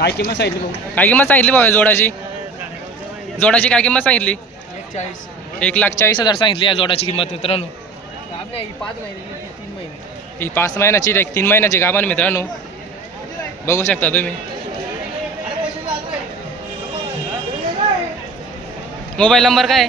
काय किंमत सांगितली भाऊ? काय किंमत सांगितली भाऊ जोडाची? जोडाची काय किंमत सांगितली? 1,40,000 सांगितली या जोडाची किंमत मित्रांनो. ही 5 महिन्याची 3 महिन्याची गाभण मित्रांनो, बघू शकता तुम्ही. मोबाईल नंबर काय?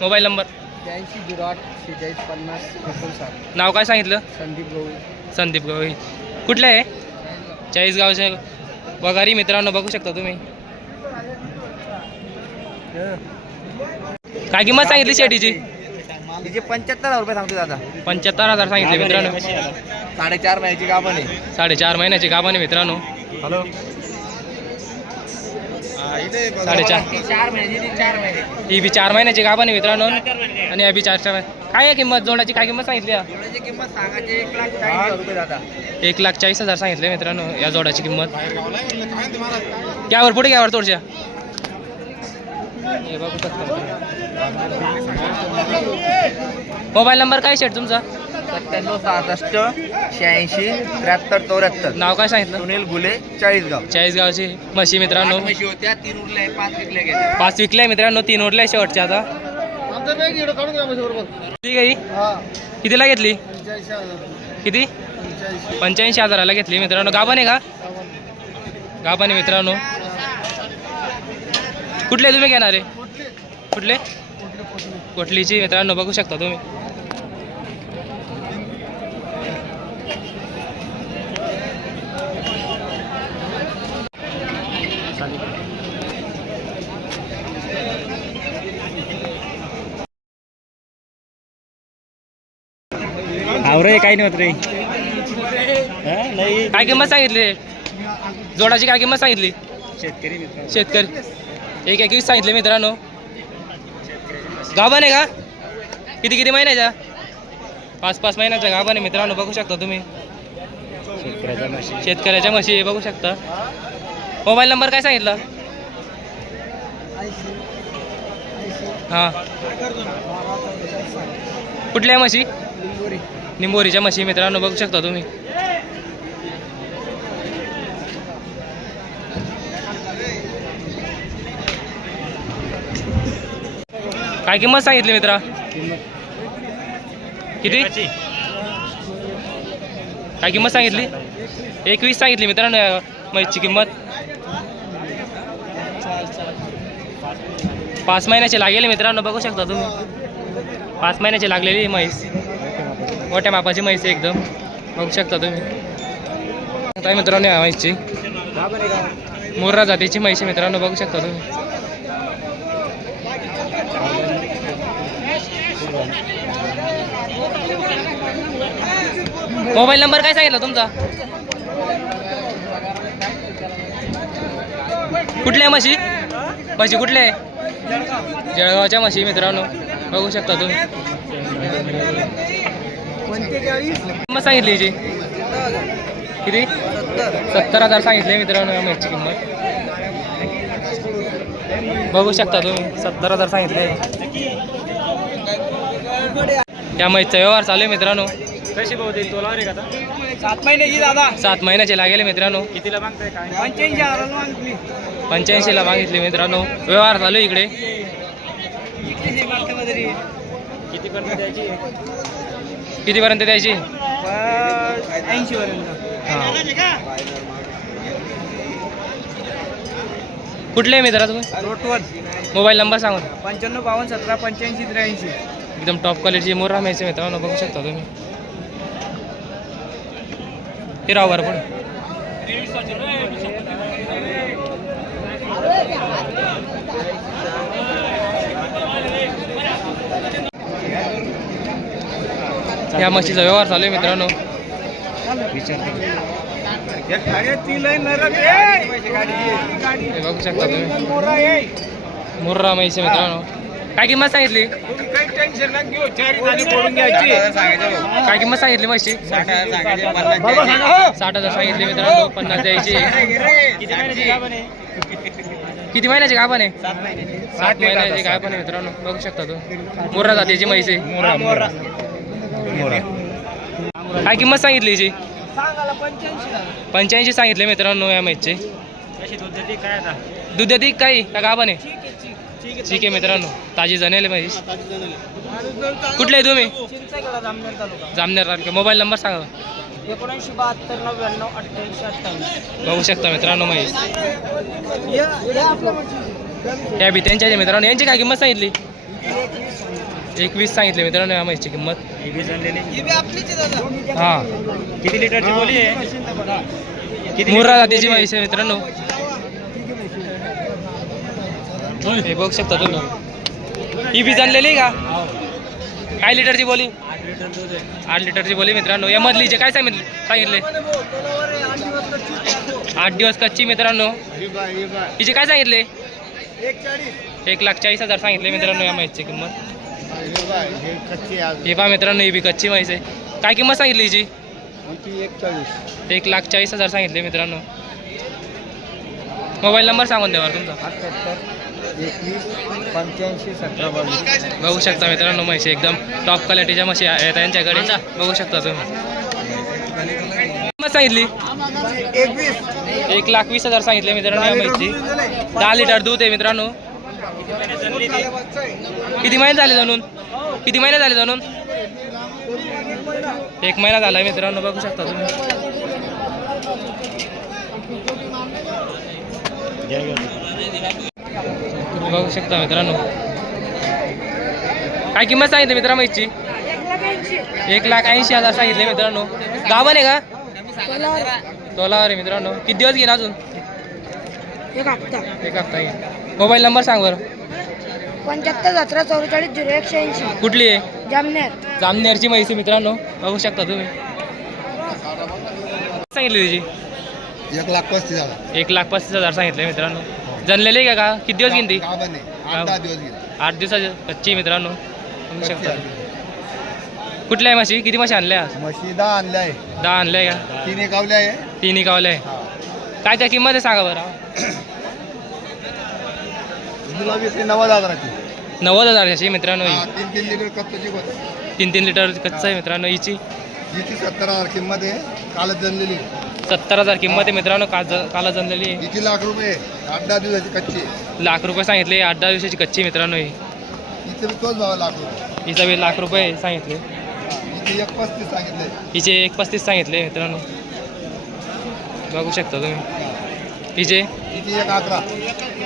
Mobile number 82084650. नाव काय सांगितलं? संदीप गवळी. संदीप गवळी. कुठले आहे? चाळीसगावचे वगारी मित्रांनो, बघू शकता तुम्ही. काय किंमत सांगितली शेटीची? तिचे 75,000 रुपये सांगतो दादा. 75,000 सांगितले मित्रांनो. 4.5 महिन्याची गाभण आहे. 4.5 महिन्याची गाभण आहे मित्रांनो. हॅलो. 4.5. 4 महिन्याची 4 महिने. ही बी 4 महिन्याची गाभण आहे मित्रांनो. आणि अभि 4 काय आहे किंमत? जोडाची काय किंमत सांगितली? जोडाची किंमत सांगायची 1,40,000 रुपये दादा. 1,40,000 सांगितले मित्रांनो या जोडाची किंमत. घ्यावर पुढे घ्यावर थोडच्या. हे बघू शकता. मोबाईल नंबर काय शेट तुमचा? 9766867374. नाव काय सांगितलं? सुनील गुले, चाळीसगाव. चाळीसगावची म्हशी मित्रांनो. म्हशी होत्या 3 उरल्या 5 विकल्या गेल्या. 5 विकल्या मित्रांनो, 3 उरल्या शेवटच्या आता. ठीक आहे. कितीला घेतली? किती? 85,000ला घेतली मित्रांनो. गाभण आहे का? गाभण आहे मित्रांनो. कुठले तुम्ही घेणार आहे? कुठले? कोटलीची मित्रांनो, बघू शकता तुम्ही. आवरे काही नाही होत रे. नाही काय किंमत सांगितली? जोडाची काय किंमत सांगितली? शेतकरी मित्र. शेतकरी 1,21 सांगितले मित्रांनो. गाभण आहे का? किती महिन्याच्या? 5 महिन्याच्या गाभण आहे मित्रांनो, बघू शकता तुम्ही. शेतकऱ्याच्या म्हशी बघू शकता. मोबाईल नंबर काय सांगितला? हां. कुठल्या म्हशी? निंबोरीच्या म्हशी मित्रांनो, बघू शकता तुम्ही. काय किंमत सांगितली मित्रा? किती? काय किंमत सांगितली? 21 सांगितली मित्रांनो म्हशीची किंमत. 5 महिन्याची लागेल मित्रांनो, बघू शकता तुम्ही. 5 महिन्याची लागलेली म्हैस, मोठ्या मापाची म्हैस एकदम, बघू शकता तुम्ही. काय मित्रांनो या म्हैसची मुर्रा जातीची म्हैस मित्रांनो, बघू शकता तुम्ही. मोबाईल नंबर काय सांगितलं तुमचा? कुठल्या म्हशी? म्हशी कुठल्या आहे? जळगावच्या म्हशी मित्रांनो, बघू शकता तुम्ही. किंमत सांगितली हिची? किती? 70,000 सांगितले मित्रांनो या म्हशीची किंमत, बघू शकता तुम्ही. 70,000 सांगितले. या म्हशीचा व्यवहार चालू आहे मित्रांनो. कशी भाऊ देईल तोला रे का? 7 महिन्याची दादा. 7 महिन्याचे लागेले मित्रांनो. कितीला मागताय काय? 85,000 मागितली. 85ला मागितली मित्रांनो. व्यवहार चालू इकडे. कितीपर्यंत द्यायची? कितीपर्यंत द्यायची? 80 पर्यंत. कुठले आहे मित्रा तुम्ही? रोटवर. मोबाईल नंबर सांगा. 9552178583. एकदम टॉप क्वालिटीची मुर्रा म्हैस मित्रांनो, बघू शकता तुम्ही. फिराव बरं पुढे. या म्हशीचा व्यवहार चालू आहे मित्रांनो. बघू शकता तुम्ही. मुर्रा म्हैस मित्रांनो. काय किंमत सांगितली? काय किंमत सांगितली म्हशी? 60,000 सांगितली मित्रांनो. 50 द्यायची. किती महिन्याची गाभण आहे? 7 महिन्याची गाभण आहे मित्रांनो, बघू शकता तो. मुर्रा जातीची म्हैस आहे. काय किंमत सांगितली हिची? 85 सांगितले मित्रांनो या म्हैसची. कशी दूध देते काय आता दूध देते काही का गाभण आहे? ठीक आहे मित्रांनो, ताजी जनेल आहे म्हैस. कुठले आहे तुम्ही? चिंचगड जामनेर तालुका. जामनेर तालुका. मोबाईल नंबर सांगा. 7972 99 88 28. बघू शकता मित्रांनो म्हैस. या बी त्यांच्या मित्रांनो, यांची काय किंमत सांगितली? 21 सांगितले मित्रांनो या म्हैसची किंमत. ही बी जनलेली ही बी आपलीच आहे दादा. हां, किती लिटरची बोली आहे? किती मुर्रा जातीची म्हैस आहे मित्रांनो. हे बघू शकता तुम्ही. ही बी जाणलेली का? काय लिटरची बोली? 8 लिटर दूध आहे. 8 लिटरची बोली मित्रांनो. या मधलीचे काय सांगितले? 8 दिवस कच्ची मित्रांनो. हिचे काय सांगितले? 1,40,000 सांगितले मित्रांनो या म्हैसची किंमत. हे पहा मित्रांनो, ही बी कच्ची म्हैस आहे. काय किंमत सांगितली हिची? 1,40,000 सांगितले मित्रांनो. मोबाईल नंबर सांगून द्या बरं तुमचा. 21 85 17 22. बघू शकता मित्रांनो, म्हशी एकदम टॉप क्वालिटीच्या म्हशी आहेत यांच्याकडे. बघू शकता तुम्ही. किंमत सांगितली 1,20,000 सांगितले मित्रांनो या म्हशीची. 10 लिटर दूध आहे मित्रांनो. किती महिने झाले जाणून? 1 महिना झाला मित्रांनो. बघू शकता तुम्ही. बघू शकता मित्रांनो. काय किंमत सांगितली मित्रा म्हैसची? 1,80,000 सांगितले मित्रांनो. गाभण आहे का? तोलावर आहे मित्रांनो. किती दिवस घेईन अजून? 1 हप्ता. 1 हप्ता घेईन. मोबाईल नंबर सांग बरं. 75 17 44 0180. कुठली आहे? जामनेर. जामनेरची म्हैस आहे मित्रांनो. बघू शकता तुम्ही. सांगितली त्याची? 1,35,000. 1,35,000 सांगितले मित्रांनो. जनलेली आहे का? किती दिवस घेईन ती? 8-10 दिवस गेले. 8 दिवसाची कच्ची मित्रांनो. बघू शकता. कुठल्या आहे म्हशी? किती म्हशी आणल्या? म्हशी 10 आणल्या आहे. 10 आणल्या का? 3 गावल्या आहे. 3 गावल्या आहे. हा. काय त्या किंमत आहे सांगा बरं. गुलाबी ते 90,000ची. 90,000ची मित्रांनो. 3 लिटर कच्ची गोत. 3 लिटर कच्चा आहे मित्रांनो. हिची हिची 70,000 किंमत आहे. कालच जनलेली. 70,000 किंमत आहे मित्रांनो. काला जमलेली आहे. हिची ₹1,00,000. 8-10 दिवसाची कच्ची. ₹1,00,000 सांगितले. 8-10 दिवसाची कच्ची मित्रांनो ही. हिचे बी तोच भाव ₹1,00,000. हिचा बी ₹1,00,000 सांगितले. हिचे 1,35 सांगितले. हिचे 1,35 सांगितले मित्रांनो. बघू शकता तुम्ही. हिचे हिची 1,11.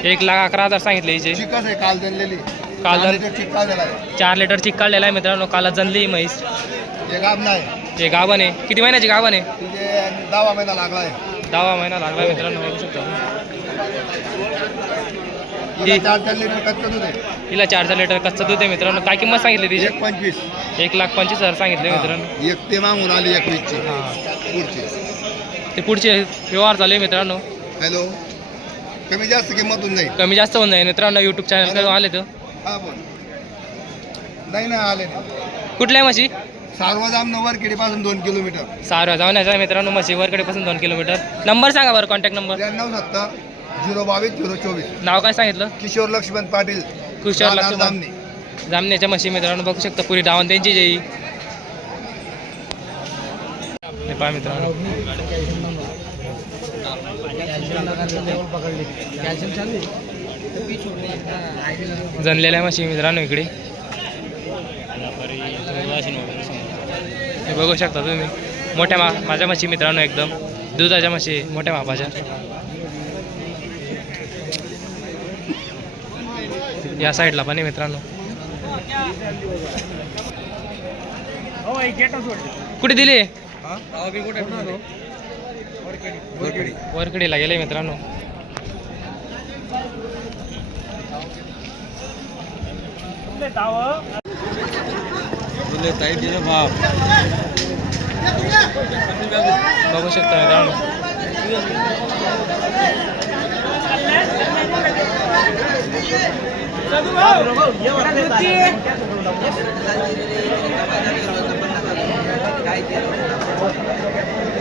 1,11,000 सांगितले हिचे. चिकस आहे काल जनलेली. काल जण- चिक्का झाला आहे. 4 लिटर चिक काढलेला आहे मित्रांनो. काला जनली ही म्हैस. हे गाब नाही. हे गाभण आहे. किती महिन्याची गाभण आहे? तिथे 10 महिना लागला आहे. 10वा महिना लागला मित्रांनो. बघू शकता. हिला 4 लिटर कच्चं दूध आहे. हिला 4 लिटर कच्चं दूध आहे मित्रांनो. काय किंमत सांगितली तिची? 1,25. 1,25,000 सांगितले मित्रांनो. एक ते मागून आली 21ची. पुढची. ते पुढचे व्यवहार चालू आहे मित्रांनो. हॅलो. कमी जास्त किंमत होऊन जाईल. कमी जास्त होऊन जाईल मित्रांनो. यूट्यूब चॅनल करून आले तर. हा बोल. नाही आले नाही. कुठल्या म्हशी? सार्वजाम वरखेडीपासून 2 किलोमीटर. सारवा जाऊन मित्रांनो. म्हशी वरकडेपासून 2 किलोमीटर. नंबर सांगा बरं, कॉन्टॅक्ट नंबर. 93 70 022 024. नाव काय सांगितलं? किशोर लक्ष्मण पाटील. कुशल राहणार लक्ष्मण. जामणी. जामण्याच्या म्हशी मित्रांनो. बघू शकता पुरी डावण त्यांची जेई. हे पहा मित्रांनो. जनलेल्या म्हशी मित्रांनो इकडे. हे बघू शकता तुम्ही. मोठ्या माझ्या म्हशी मित्रांनो. एकदम दुधाच्या म्हशी मोठ्या मापाच्या. या साईडला पण आहे मित्रांनो. कुठे दिले? वरकडीला गेले मित्रांनो. बघू शकता मित्रांनो.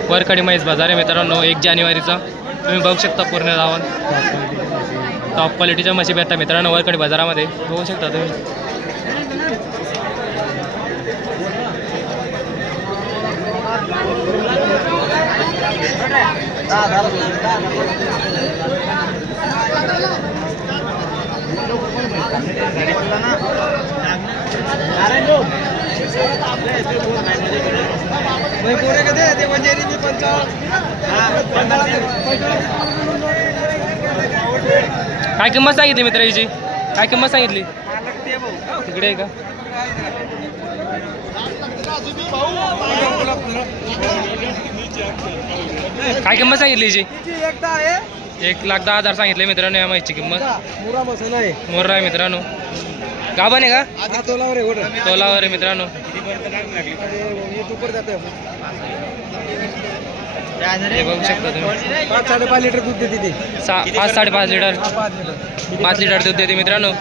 वरकडी म्हैस बाजार आहे मित्रांनो. 1 जानेवारीचा. तुम्ही बघू शकता पूर्ण रावण. टॉप क्वालिटीच्या म्हशी भेटतात मित्रांनो वरकडी बाजारामध्ये. बघू शकता तुम्ही. काय किंमत सांगितली मित्र हिची? काय किंमत सांगितली? तिकडे आहे का? काय किंमत सांगितली हिची? 1,10,000 सांगितले मित्रांनो या म्हैसची किंमत. मोर्रा आहे मित्रांनो. गाभण आहे का? तोलावर आहे मित्रांनो. हे बघू शकता तुम्ही. 5-5.5 लिटर दूध देते ती. 5-5.5 लिटर 5 लिटर दूध देते मित्रांनो.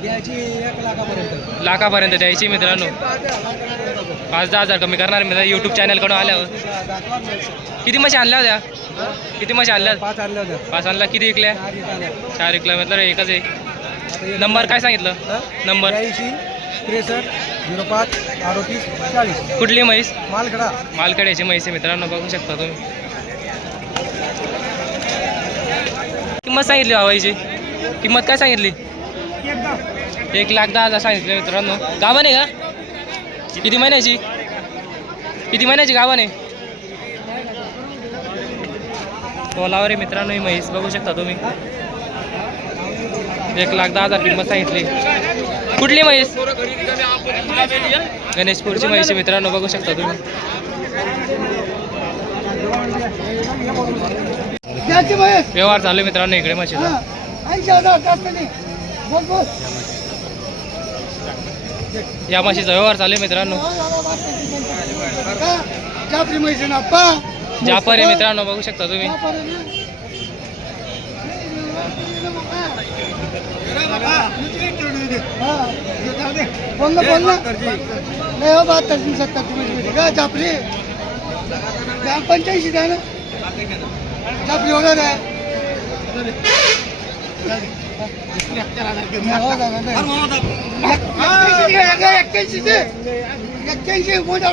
द्यायची 1 लाखापर्यंत. लाखापर्यंत द्यायची मित्रांनो. 5-10 हजार कमी करणार मित्र यूट्यूब चॅनलकडून आल्यावर. किती म्हशी आणल्या होत्या? किती म्हशी आणल्या? 5 आणल्या होत्या. 5 आणल्या. किती विकल्या? 4 विकल्या मतलब एकच आहे. नंबर काय सांगितलं? नंबर 83 63 05 38 40. कुठली म्हैस? मालकडा. मालकड्याची म्हैस आहे मित्रांनो बघू शकता तुम्ही. किंमत सांगितली बाबाईची? किंमत काय सांगितली? 1,10,000 सांगितले मित्रांनो. गाभण आहे का? किती महिन्याची? किती महिन्याची गाभण आहे? तोलावर आहे मित्रांनो ही म्हैस बघू शकता तुम्ही. 1,10,000 किंमत सांगितली. कुठली म्हैस? गणेशपूरची म्हैस मित्रांनो बघू शकता तुम्ही. व्यवहार चालू आहे मित्रांनो इकडे म्हशीचा. या म्हशीचा व्यवहार चालू आहे मित्रांनो. जाफर आहे मित्रांनो बघू शकता तुम्ही. बोल नाही हो 72-70 का जाफरी 85 द्या ना. जाफरी होणार आहे.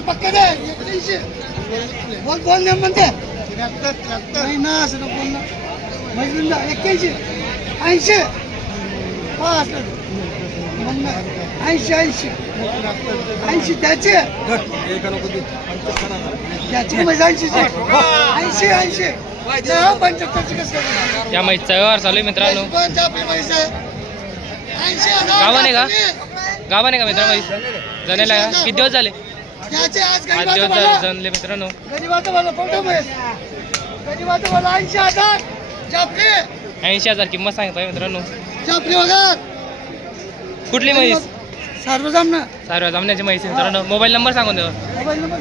पक्का दे 81. बोल नाही म्हणते नाही ना असं बोल ना. 81 80 80 80 त्याचे त्याची 80 75 कसं या म्हैसचा व्यवहार चालू आहे मित्रांनो. गावाने का? गावाने का मित्र म्हैस? जणेला का? किती दिवस झाले? 8 दिवस झाले जणले मित्रांनो. गरीबाचं मला फोटो गरीबाचं मला 80,000 जाफरी. 80,000 किंमत सांगताय मित्रांनो. जाफरी वगैरे कुठली म्हैस? सर्वजामना. सारव्या जामण्याची म्हैस आहे मित्रांनो. मोबाईल नंबर सांगून द्या. मोबाईल नंबर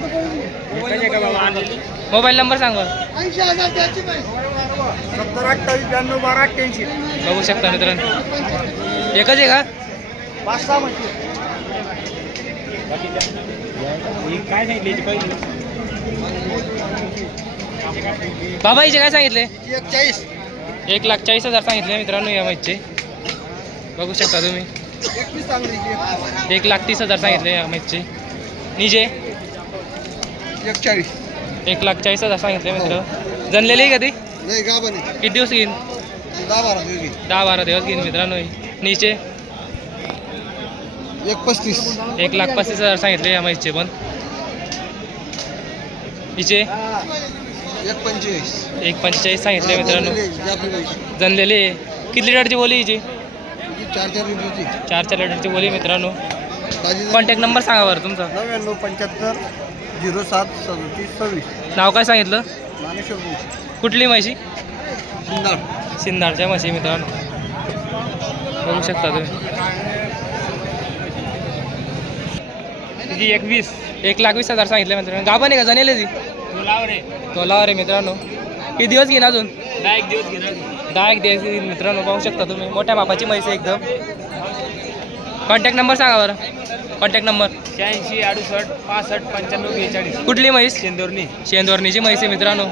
मोबाईल नंबर सांगा. 80,000 द्यायची पाहिजे. 70 28 92 12 88. बघू शकता मित्रांनो. एकच आहे का? 5-6 म्हशी. काय सांगितली पहिली? बाबा हिचे काय सांगितले? 41. 1,40,000 सांगितले मित्रांनो या म्हैसचे बघू शकता तुम्ही. 1,30,000 सांगितले या म्हैसचे. निजे 41. 1,40,000 सांगितले मित्र. जनलेली आहे का ती? नाही गाभण किती दिवस घेईन? 10-12 दिवस. 10-12 दिवस घेईन मित्रांनो. नीचे 135. 1,35,000 सांगितले या म्हैसचे पण. हिचे 125. 1,45 सांगितले मित्रांनो. जनलेली आहे. किती लिटरची बोली हिची? 4-4 लिटरची. 4 लिटरची बोली मित्रांनो. कॉन्टॅक्ट नंबर सांगा बरं तुमचा. 99 75 07 37 26. नाव काय सांगितलं? ज्ञानेश्वर कुठली म्हशी? सुंदर. सिन्नारच्या म्हशी मित्रांनो बघू शकता तुम्ही. किती 21? 1,20,000 सांगितले मित्रांनो. गाभण आहे का? जणेल ती? तोलावर आहे मित्रांनो. किती दिवस घेईन अजून? 10 दिवस घेणार. 10 दिवस घेईन मित्रांनो बघू शकता तुम्ही. मोठ्या मापाची म्हैस आहे एकदम. कॉन्टॅक्ट नंबर सांगा बरं. Contact number 86 68 65 95 42. कुठली म्हैस? शेंदोरनी. शेंदोरणीची म्हैस आहे मित्रांनो.